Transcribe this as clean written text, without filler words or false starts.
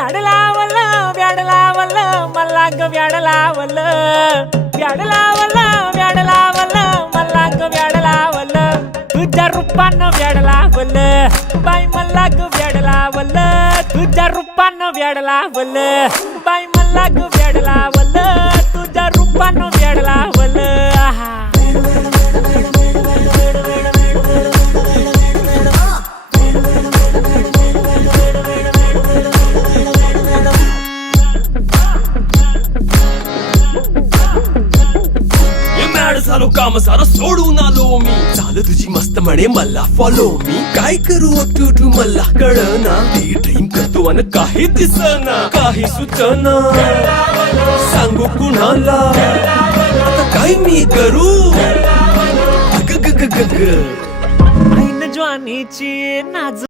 व्याड लावलं मला ग व्याड लावलं मला ग व्याड लावलं तुझ्या रूपानं व्याड लावलं बाई मला ग व्याड लावलं तुझ्या रूपानं व्याड लावलं बाई मला ग व्याड लावलं तुझ्या रूपानं व्याड लावलं आहा झालो काम सारा सोडून आलो मी झालं तुझी मस्त म्हणे मला फॉलो मी काय करू अक्टू मला कळना ते ड्रीम करतो आणि काही दिसना काही सुचना सांगू कुणाला आता काय मी करू अग ग ग ग ग ऐन ज्वानीची नाज